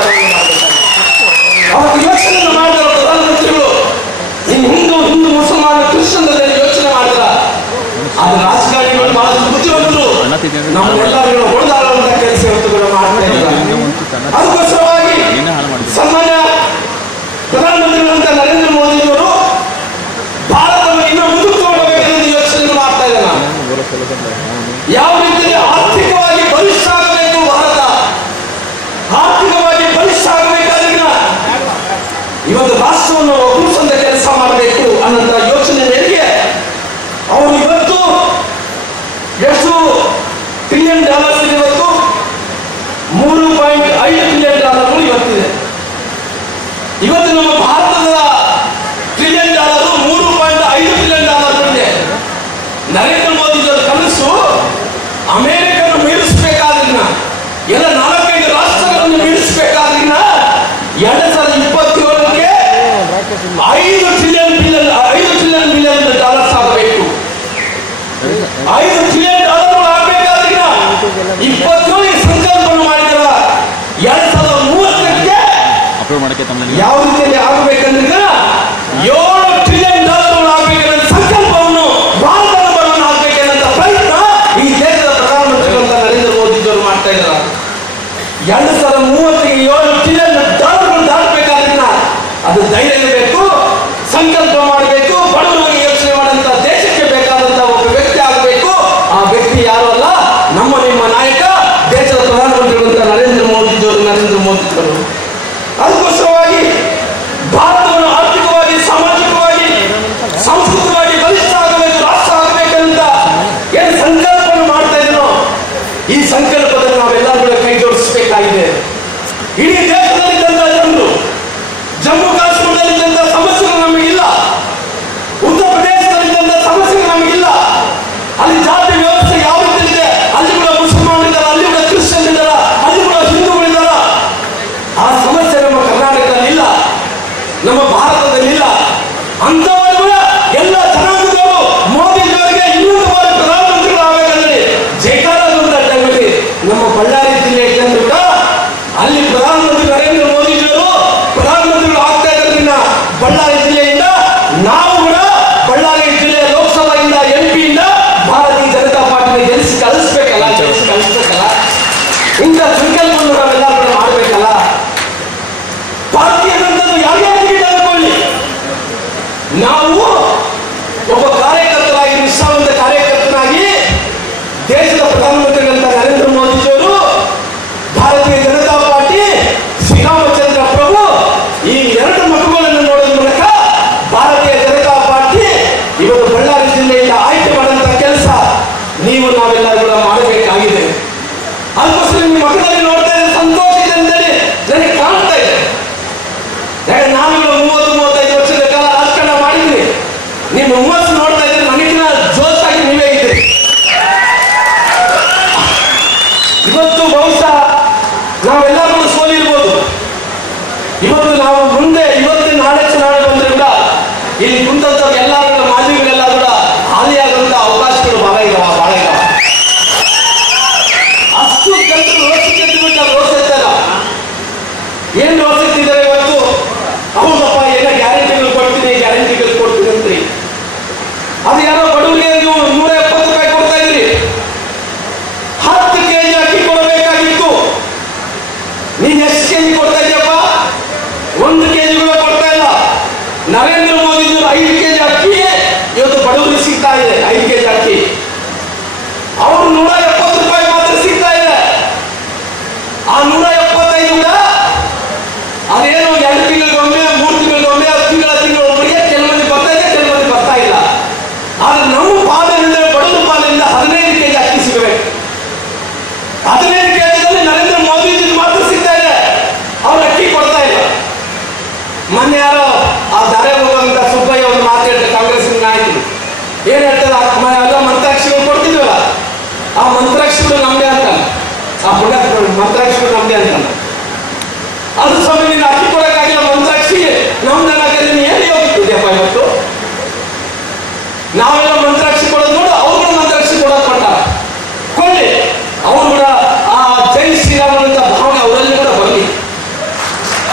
ಅವತ್ತು ಯೋಚನೆ ಮಾಡಿದ ಪ್ರಧಾನಮಂತ್ರಿಗಳು. ಇನ್ನು ಹಿಂದೂ ಮುಸಲ್ಮಾನ ಕ್ರಿಶ್ಚಿಯನ್ ಯೋಚನೆ ಮಾಡಿದ್ರ. ಆದ್ರೆ ರಾಜಕಾರಣಿಗಳು ಬಹಳ ಬುದ್ಧಿವಂತರು, ನಮ್ಮೆಲ್ಲರಿಗೂ ಹೊಡೆದಾಡುವಂತ ಕೆಲಸ ಇವತ್ತು ಕೂಡ ಮಾಡ್ತಾ ಇದ್ದಾರೆ. ಅದಕ್ಕೋಸ್ಕರವಾಗಿ ಸಾಮಾನ್ಯ ಪ್ರಧಾನಮಂತ್ರಿಗಳಂತ ನರೇಂದ್ರ ಮೋದಿ ಅವರು ಭಾರತವನ್ನು ಇನ್ನೂ ಮುಂದಕ್ಕೆ ತಗೊಂಡೋಗಬೇಕೆಂದು ಯೋಚನೆ ಮಾಡ್ತಾ ಇದ್ದಾರೆ. ಯಾವ ರೀತಿಯಲ್ಲಿ ಆರ್ಥಿಕವಾಗಿ ಬಲಿಷ್ಠ ಆಗಬೇಕು, ಭಾರತ ಆರ್ಥಿಕವಾಗಿ ಬಲಿಷ್ಠ ಆಗಬೇಕಾದ್ರೆ ಇವತ್ತು ರಾಷ್ಟ್ರವನ್ನು ಒಗ್ಗೂಡಿಸುವಂತ ಕೆಲಸ ಮಾಡಬೇಕು ಅನ್ನೋ ಯೋಚನೆ ಮೇರೆಗೆ ಅವರು ಇವತ್ತು ಎಷ್ಟು $1 ಟ್ರಿಲಿಯನ್ ಇದೆ. ಇವತ್ತು $3.5 ಟ್ರಿಲಿಯನ್ ಇವತ್ತಿದೆ. ಇವತ್ತು ನಮ್ಮ ಭಾರತದ $1 ಟ್ರಿಲಿಯನ್ $3.5 ಟ್ರಿಲಿಯನ್ ಇದೆ. ನರೇಂದ್ರ ಮೋದಿ ಅವರ ಕನಸು ಅಮೆರಿಕನ್ನು ಮೀರಿಸಬೇಕಾದ್ರಿನ, ಎಲ್ಲ 4-5 ರಾಷ್ಟ್ರಗಳನ್ನು ಮೀರಿಸಬೇಕಾದ್ರಿನ 2027ಕ್ಕೆ $5 ಟ್ರಿಲಿಯನ್ ಆಗಬೇಕು. $5 ಟ್ರಿಲಿಯನ್ ಆಗಬೇಕಾದ್ರಿನ 27 ಸಂಕಲ್ಪನ ಮಾಡಿದಾರ. 2030ಕ್ಕೆ ಯಾವ ರೀತಿಯಲ್ಲಿ ಆಗಬೇಕಂದ್ರೆ $7 ಟ್ರಿಲಿಯನ್ ಆಗಬೇಕನ್ನೋ ಸಂಕಲ್ಪವನ್ನು ಭಾರತ ನಂಬರನ್ನು ಆಗಬೇಕನ್ನೋ ಪ್ರಯತ್ನ ಈ ದೇಶದ ಪ್ರಧಾನಮಂತ್ರಿಗಳಂತ ನರೇಂದ್ರ ಮೋದಿ ಅವರು ಮಾಡ್ತಾ ಇದ್ದಾರೆ. 2030ಕ್ಕೆ $7 ಟ್ರಿಲಿಯನ್ ದಾಟಬೇಕಾದ್ರಿಂದ ಅದು ಧೈರ್ಯ ಇರಬೇಕು, ಸಂಕಲ್ಪ ಮಾಡಬೇಕು, ಬಡವರಿಗೆ ಯೋಚನೆ ಮಾಡುವಂತ ದೇಶಕ್ಕೆ ಬೇಕಾದಂತ ಒಬ್ಬ ವ್ಯಕ್ತಿ ಆಗಬೇಕು. ಆ ವ್ಯಕ್ತಿ ಯಾರು ಅಲ್ಲ, ನಮ್ಮ ನಿಮ್ಮ ನಾಯಕ ದೇಶದ ಪ್ರಧಾನಮಂತ್ರಿಗಳಂತ ನರೇಂದ್ರ ಮೋದಿ ಅವರು. ಅದಕ್ಕೋಸ್ಕರವಾಗಿ ಭಾರತವನ್ನು ಆರ್ಥಿಕವಾಗಿ, ಸಾಮಾಜಿಕವಾಗಿ, ಸಾಂಸ್ಕೃತಿಕವಾಗಿ ಬಲಿಷ್ಠ ಆಗಬೇಕು, ರಾಷ್ಟ್ರ ಆಗಬೇಕಂತ ಏನು ಸಂಕಲ್ಪನ ಮಾಡ್ತಾ ಇದ್ರು, ಈ ಸಂಕಲ್ಪದಲ್ಲಿ ನಾವೆಲ್ಲರೂ ಕೈ ಜೋಡಿಸಬೇಕಾಗಿದೆ. ಇಡೀ ದೇಶದಲ್ಲಿದ್ದಂತ ಜನರು, ಜಮ್ಮು ಕಾಶ್ಮೀರದಲ್ಲಿದ್ದಂತ ಸಮಸ್ಯೆಗಳು ನಮಗಿಲ್ಲ, ಉತ್ತರ ಪ್ರದೇಶದಲ್ಲಿದ್ದಂತ ಸಮಸ್ಯೆಗಳು ನಮಗಿಲ್ಲ. ಅಲ್ಲಿ ಜಾತಿ ವ್ಯವಸ್ಥೆ ಯಾವ ರೀತಿ ಇದೆ, ಅಲ್ಲಿ ಕೂಡ ಮುಸಲ್ಮಾನರಿದ್ದಾರೆ, ಅಲ್ಲಿ ಕೂಡ ಕ್ರಿಶ್ಚಿಯನ್ ಇದ್ದಾರೆ, ಅಲ್ಲಿ ಕೂಡ ಹಿಂದೂಗಳಿದ್ದಾರೆ. ಆ ಸಮಸ್ಯೆ ನಮ್ಮ ಕರ್ನಾಟಕದಲ್ಲಿ ಇಲ್ಲ, ನಮ್ಮ ಭಾರತದಲ್ಲಿ ಇಲ್ಲ. ಅಂತವರು ಕೂಡ ಎಲ್ಲ ಜನಾಂಗದವರು ಮೋದಿಜಿಯವರಿಗೆ ಇನ್ನೊಂದು ಬಾರಿ ಪ್ರಧಾನಮಂತ್ರಿಗಳು ಆಗಬೇಕಂದ್ರೆ ಜೈಕಾರ ಟೈಮಲ್ಲಿ ನಮ್ಮ ಬಳ್ಳಾರಿ ಜಿಲ್ಲೆ ಜನರು ಕೂಡ ಅಲ್ಲಿ ಪ್ರಧಾನಮಂತ್ರಿ ನರೇಂದ್ರ ಮೋದಿಜಿಯವರು ಪ್ರಧಾನಮಂತ್ರಿಗಳು ಆಗ್ತಾ ಇರೋದ್ರಿಂದ ಬಳ್ಳಾರಿ ಜಿಲ್ಲೆಯಿಂದ ನಾವು ಕೂಡ ಬಳ್ಳಾರಿ ಜಿಲ್ಲೆಯ ಲೋಕಸಭೆಯಿಂದ ಎಂಪಿಯಿಂದ ಭಾರತೀಯ ಜನತಾ ಪಾರ್ಟಿಗೆ ಗೆಲ್ಲಿಸಿ ಕಳಿಸ್ಬೇಕಲ್ಲ. ಇಂಥ ಸಂಕಲ್ಪವನ್ನು ನಾವೆಲ್ಲ ಕೂಡ ಮಾಡಬೇಕಲ್ಲ. ಪಾರ್ಟಿ ಅನ್ನೋದು ಯಾರ್ಯಾರಿಗೆ ಅನ್ಕೊಳ್ಳಿ, ನಾವು ಒಬ್ಬ ಕಾರ್ಯಕರ್ತರಾಗಿ, ನಿಷ್ಠಾವಂತ ಕಾರ್ಯಕರ್ತನಾಗಿ ದೇಶದ ಪ್ರಧಾನಮಂತ್ರಿಗಳಂತ ನರೇಂದ್ರ ಮೋದಿಜಿಯವರು, ಭಾರತೀಯ ಜನತಾ ಪಾರ್ಟಿ, ಶ್ರೀರಾಮಚಂದ್ರ ಪ್ರಭು, ಈ 2 ಮಗುಗಳನ್ನು ನೋಡೋದ್ರ ಮೂಲಕ ಭಾರತೀಯ ಜನತಾ ಪಾರ್ಟಿ ಇವತ್ತು ಬಳ್ಳಾರಿ ಜಿಲ್ಲೆಯಿಂದ ಆಯ್ಕೆ ಮಾಡುವಂತ ಕೆಲಸ ನೀವು ನಾವೆಲ್ಲ ಕೂಡ ಮಾಡಬೇಕಾಗಿದೆ. ಅದಕ್ಕೋಸ್ಕರ ನಿಮ್ಮ ಮಕ್ಕಳಲ್ಲಿ ನೋಡ್ತಾ ಇದ್ರೆ ಸಂತೋಷ ಇದೆ ಅಂತೇಳಿ ನನಗೆ ಕಾಣ್ತಾ ಇದೆ. ಯಾಕಂದ್ರೆ ನಾನು 30-35 ವರ್ಷದ ಕಾಲ ರಾಜಕಾರಣ ಮಾಡಿದ್ದೀನಿ. ನಿಮ್ಮ ಹುಮ್ಮಸ್ಸು ನೋಡ್ತಾ ಇದ್ರೆ ನನಗಿನ ಜೋಶಾಗಿ ನೀವೇ ಇದ್ದೀರಿ. ಇವತ್ತು ಬಹುಶಃ ನಾವೆಲ್ಲರೂ ಸೋಲಿರ್ಬೋದು. ಇವತ್ತು ನಾವು ಮುಂದೆ ನಾಳೆ ಚುನಾವಣೆ ಬಂದ್ರೆ ಕೂಡ ಇಲ್ಲಿ ಕುಂತಂತ ಎಲ್ಲರೂ ಮಾಜಿಗಳೆಲ್ಲ ಕೂಡ ಹಾಲಿಯಾಗುವಂತ ಅವಕಾಶ ಏನ್ ಹೇಳ್ತಾರೆ, ಎಲ್ಲ ಮಂತ್ರಾಕ್ಷಿಗಳು ಕೊಡ್ತಿದ್ವಲ್ಲ, ಆ ಮಂತ್ರಾಕ್ಷಿಗಳು ನಮ್ದೇ ಅಂತ, ಆ ಪುಣ್ಯ ಮಂತ್ರಾಕ್ಷಿಗಳು ನಮ್ದೇ ಅಂತ. ಅದು ಸ್ವಾಮಿ ನೀನು ಅಕ್ಕಿ ಕೊಡಕ್ಕಾಗಿಲ್ಲ, ಮಂತ್ರಾಕ್ಷಿ ನಮ್ದನ್ನಾಗಲಿ ನೀನು ಹೇಳಿ ಹೋಗ್ತಿದ್ಯಪ್ಪ. ಇವತ್ತು ನಾವೆಲ್ಲ ಮಂತ್ರಾಕ್ಷಿ ಕೊಡೋದು ನೋಡು, ಅವ್ರುಗಳು ಮಂತ್ರಾಕ್ಷಿ ಕೊಡೋದು ಮಾಡ್ತಾರೆ. ಕೊಳ್ಳಿ, ಅವ್ರು ಕೂಡ ಆ ಜೈ ಶ್ರೀರಾಮನಂತ ಭಾವನೆ ಅವರಲ್ಲಿ ಕೂಡ ಬರಲಿ,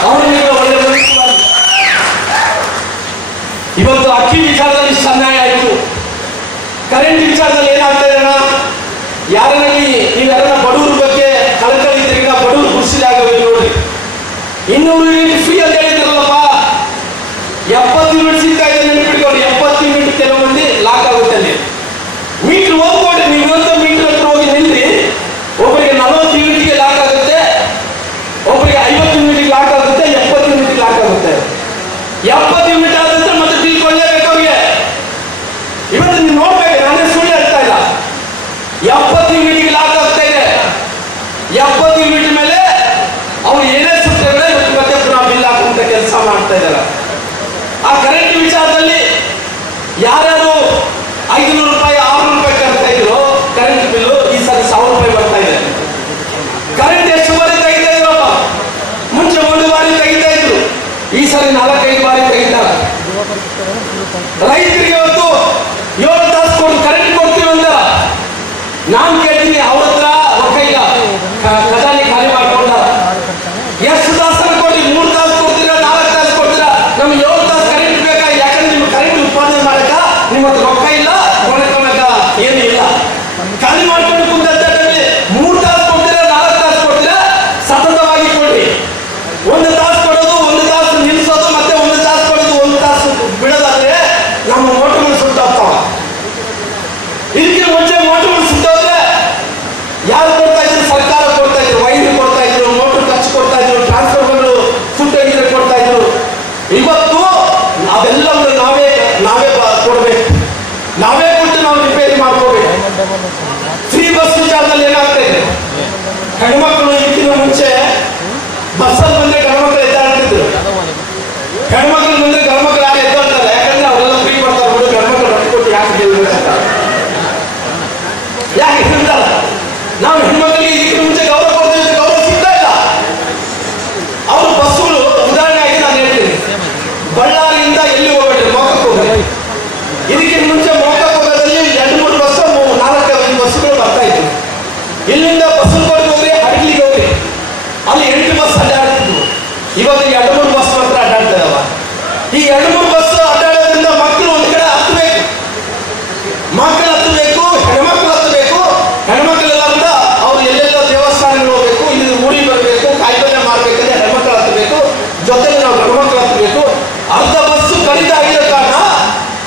ಅವರಲ್ಲಿ ಕೂಡ ಒಳ್ಳೆ ಮನಸ್ಸು ಬರಲಿ. ಇವತ್ತು ಅಕ್ಕಿ ವಿಚಾರದಲ್ಲಿ ಅನ್ಯಾಯ ಆಯಿತು, ಕರೆಂಟ್ ವಿಚಾರದಲ್ಲಿ ಏನಾಗ್ತಾ ಇದೆ ಅಣ್ಣ, ಯಾರಲ್ಲಿ ನೀವೆಲ್ಲ ಬಡವ್ರ ಬಗ್ಗೆ ಕಳಕಳಿ ಇದ್ರಿಂದ ಬಡವ್ರು ಖುಷಿಯಾಗಬೇಕು ನೋಡ್ರಿ. 200 ಯೂನಿಟ್ ಫ್ರೀ ಅಂತ ಹೇಳಿದ್ರಲ್ಲಪ್ಪ, 70 ಯೂನಿಟ್ ಸಿಗ್ತಾ ಇದೆ ನೆನಪಿಟ್ಕೊಂಡು, 70 ಯೂನಿಟ್ ಕೆಲವು ಮಂದಿ ಲಾಕ್ ಆಗುತ್ತೆ ಅಲ್ಲಿ. ಮೀಟರ್ ಹೋಗ್ಕೊಡ್ರಿ, ನೀವು ಇವತ್ತು ಮೀಟರ್ ಹತ್ರ ಹೋಗಿ ನಿಲ್ರಿ, ಒಬ್ಬರಿಗೆ 40 ಯೂನಿಟ್ಗೆ ಲಾಕ್ ಆಗುತ್ತೆ, ಒಬ್ಬರಿಗೆ 50 ಯೂನಿಟ್ಗೆ ಲಾಕ್ ಆಗುತ್ತೆ, 70 ಯೂನಿಟ್ಗೆ ಲಾಕ್ ಆಗುತ್ತೆ. 70 ಯೂನಿಟ್ ಆದಂದ್ರೆ ಮತ್ತೆ ಬಿಲ್ ಕೊಡಲೇಬೇಕು ಅವ್ರಿಗೆ. ಇವತ್ತು ನೀವು ನೋಡ್ಬೇಕು, ನಾನೇ ಸುಳ್ಳು ಹೇಳ್ತಾ ಇಲ್ಲ, 70 ಯೂನಿಟ್ಗೆ ಲಾಕ್ ಆಗ್ತಾ ಇದೆ. 70 ಯೂನಿಟ್ ಮೇಲೆ ಅವ್ರು ಏನೇ ಸುತ್ತಗಳೇ ಮತ್ತೆ ಪುನಃ ಬಿಲ್ ಹಾಕುವಂತ ಕೆಲಸ ಮಾಡ್ತಾ ಇದ್ದಾರೆ. ಆ ಕರೆಂಟ್ ವಿಚಾರದಲ್ಲಿ ಯಾರ್ಯಾರು 500 ರೂಪಾಯಿ 600 ರೂಪಾಯಿ ಕಟ್ತಾ ಇದ್ರು ಕರೆಂಟ್ ಬಿಲ್ಲು, ಈ ಸಾರಿ 1000 ರೂಪಾಯಿ ಬರ್ತಾ ಇದೆ. ಕರೆಂಟ್ ಎಷ್ಟು ಬಾರಿ ತೆಗಿತಾ ಇದ್ರಪ್ಪ, ಮುಂಚೆ 1 ಬಾರಿ ತೆಗಿತಾ ಇದ್ರು, ಈ ಸಾರಿ 4-5 ಬಾರಿ ತೆಗಿತಾರೆ. ರೈತರಿಗೆ ಇವತ್ತು 7 ತಾಸು ಕೊಟ್ಟು ಕರೆಂಟ್ ಕೊಡ್ತೀವಿ ಅಂತ ನಾನು ಕೇಳ್ತೀನಿ, ಅವ್ರ ಹತ್ರ ರೊಕ್ಕ ಇಲ್ಲ, ಖಜಾನೆ ಖಾಲಿ ಮಾಡ್ಕೊಂಡ. ಎಷ್ಟು ತಾಸು ಕೊಡ್ತೀವಿ? 3 ತಾಸು ಕೊಡ್ತೀರಾ, 4 ತಾಸು ಕೊಡ್ತೀರಾ? ನಮ್ಗೆ 7 ತಾಸು ಕರೆಂಟ್ ಬೇಕಾ? ಯಾಕಂದ್ರೆ ನಿಮ್ಗೆ ಕರೆಂಟ್ ಉತ್ಪಾದನೆ ಮಾಡಕ ನಿಮ್ಮ ಹತ್ರ ರೊಕ್ಕ ಇಲ್ಲ, ಕೊಂಡ್ಕೊಳಕ ಏನು ಇಲ್ಲ. ಖಾಲಿ ಮಾಡ್ಕೊಂಡು ಕುಂತಲ್ಲಿ 3 ತಾಸು ಕೊಡ್ತೀರಾ, 4 ತಾಸು ಕೊಡ್ತೀರಾ? ಸತತವಾಗಿ ಕೊಡ್ರಿ. 1 ತಾಸು ಕೊಡೋದು, 1 ತಾಸು ನಿಲ್ಲಿಸೋದು, ಮತ್ತೆ 1 ತಾಸು ಕೊಡೋದು, 1 ತಾಸು ಬಿಡೋದಾದ್ರೆ ನಮ್ಮ ಮೋಟರ್ಗಳು ಸುಟ್ಟಾಗ್ತಾವ. ಇದಕ್ಕೆ ಮುಂಚೆ ಮೋಟರ್ಗಳು ಸುಟ್ಟೋದ್ರೆ ಯಾರು ಕೊಡ್ತಾ ಇದ್ರು? ಸರ್ಕಾರ ಕೊಡ್ತಾ ಇದ್ರು, ವೈದ್ಯರು ಕೊಡ್ತಾ ಇದ್ರು, ಮೋಟರ್ ಖರ್ಚು ಕೊಡ್ತಾ ಇದ್ರು, ಟ್ರಾನ್ಸ್ಫಾರ್ಮರ್ಗಳು ಸುಟ್ಟೋಗಿದ್ರೆ ಕೊಡ್ತಾ ಇದ್ರು. ಇವತ್ತು ಅವೆಲ್ಲವನ್ನು ನಾವೇ ಕೊಡ್ಬೇಕು, ನಾವೇ ಕೊಟ್ಟು ನಾವು ರಿಪೇರಿ ಮಾಡ್ಕೋಬೇಕು. ಫ್ರೀ ಬಸ್ ವಿಚಾರದಲ್ಲಿ ಏನಾಗ್ತಾ ಇದೆ, ಹೆಣ್ಮಕ್ಳು ಇದಕ್ಕಿಂತ ಮುಂಚೆ ಬಸ್ಸಲ್ಲಿ ಬಂದ್ರೆ ಗಂಡ್ಮಕ್ಳು ಎದ್ದಾಡ್ತಿದ್ರು, ಹೆಣ್ಮಕ್ಳು ಬಂದ್ರೆ ಗಂಡ್ಮಕ್ಳು ಯಾರು ಎದ್ದಾಡ್ತಾರೆ? ಯಾಕಂದ್ರೆ ಅವರೆಲ್ಲ ಫ್ರೀ ಕೊಡ್ತಾರೆ, ಬಿಡು ಗಂಡ್ಮಕ್ಳು ರೊಕ್ಕ ಕೊಟ್ಟು ಯಾಕೆ ಗೆಲ್ಬೇಕಂತ. ಯಾಕೆ ಹೇಳ್ತಾರ? ನಾವು ಹೆಣ್ಮಕ್ಳಿಗೆ ಇದಕ್ಕಿಂತ ಮುಂಚೆ ಗೌರವ ಕೊಡ್ತೀವಿ, ಗೌರವ ಸಿಗ್ತಾ ಇಲ್ಲ. ಅವರು ಬಸ್ಸುಗಳು, ಉದಾಹರಣೆಯಾಗಿ ನಾನು ಹೇಳ್ತೀನಿ, ಬಳ್ಳಾರಿಯಿಂದ ಎಲ್ಲಿ ಹೋಗ್ಬೇಡ್ರಿ, ಮೋಕಕ್ಕೆ ಹೋಗ್ಬೇಕು. ಇದಕ್ಕಿಂತ ಮುಂಚೆ ಮೋಕಕ್ಕೆ ಹೋಗೋದಲ್ಲಿ 2-3 ಬಸ್ 4-5 ಬಸ್ಸುಗಳು ಬರ್ತಾ ಇತ್ತು. ಇಲ್ಲಿಂದ ಬಸ್ಸುಗಳಿಗೆ ಹೋಗ್ರಿ, ಹಡಗ್ಲಿಗೆ ಹೋಗ್ರಿ, ಅಲ್ಲಿ 8 ಬಸ್ ಅಡ್ಡಾಡ್ತಿದ್ವು. ಇವಾಗ 2-3 ಬಸ್ ಮಾತ್ರ ಅಡ್ಡಾಡ್ತಾ ಇದಾವ. ಈ 2-3 ಬಸ್ ಅಡ್ಡಾಡೋದ್ರಿಂದ ಮಕ್ಕಳು ಒಂದ್ ಕಡೆ ಹತ್ತಬೇಕು, ಮಕ್ಕಳು ಹತ್ತಬೇಕು, ಹೆಣ್ಮಕ್ಳು ಹತ್ತಬೇಕು. ಹೆಣ್ಮಕ್ಳೆಲ್ಲ ಕೂಡ ಅವ್ರು ಎಲ್ಲೆಲ್ಲ ದೇವಸ್ಥಾನಗಳು ಹೋಗ್ಬೇಕು, ಇಲ್ಲಿ ಊರಿಗೆ ಬರಬೇಕು, ಕಾಯಿಪಲ್ಯ ಮಾಡ್ಬೇಕಂದ್ರೆ ಹೆಣ್ಮಕ್ಳು ಹತ್ತಬೇಕು, ಜೊತೆಗೆ ನಾವು ಗಂಡ್ಮಕ್ಳು ಹತ್ತಬೇಕು. ಅರ್ಧ ಬಸ್ಸು ಕಡಿತ ಆಗಿರೋ ಕಾರಣ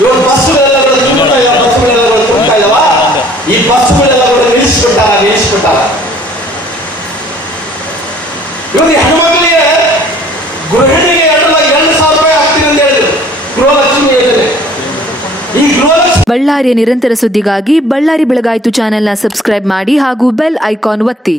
ಇವಾಗ ಬಸ್ಸುಗಳೆಲ್ಲ ಕೂಡ ತುಂಬುತ್ತಾ ಇದಾವ, ಬಸ್ಸುಗಳೆಲ್ಲ ಕೂಡ ತುಂಬ್ತಾ ಇದಾವ. ಈ ಬಸ್ಸುಗಳೆಲ್ಲ ಕೂಡ ನಿಲ್ಲಿಸ್ಬಿಟ್ಟಾರ. ಇವಾಗ ಹೆಣ್ಮಕ್ಳಿಗೆ ಗೃಹಿಣಿಗೆ 2,000 ರೂಪಾಯಿ ಆಗ್ತೀನಿ ಅಂತ ಹೇಳಿದ್ರು, ಗೃಹಲಕ್ಷ್ಮಿ ಯೋಜನೆ. ಈ ಗೃಹಲಕ್ಷ್ಮಿ ಬಳ್ಳಾರಿಯ ನಿರಂತರ ಸುದ್ದಿಗಾಗಿ ಬಳ್ಳಾರಿ ಬೆಳಗಾಯಿತು ಚಾನೆಲ್ನ ಸಬ್ಸ್ಕ್ರೈಬ್ ಮಾಡಿ ಹಾಗೂ ಬೆಲ್ ಐಕಾನ್ ಒತ್ತಿ.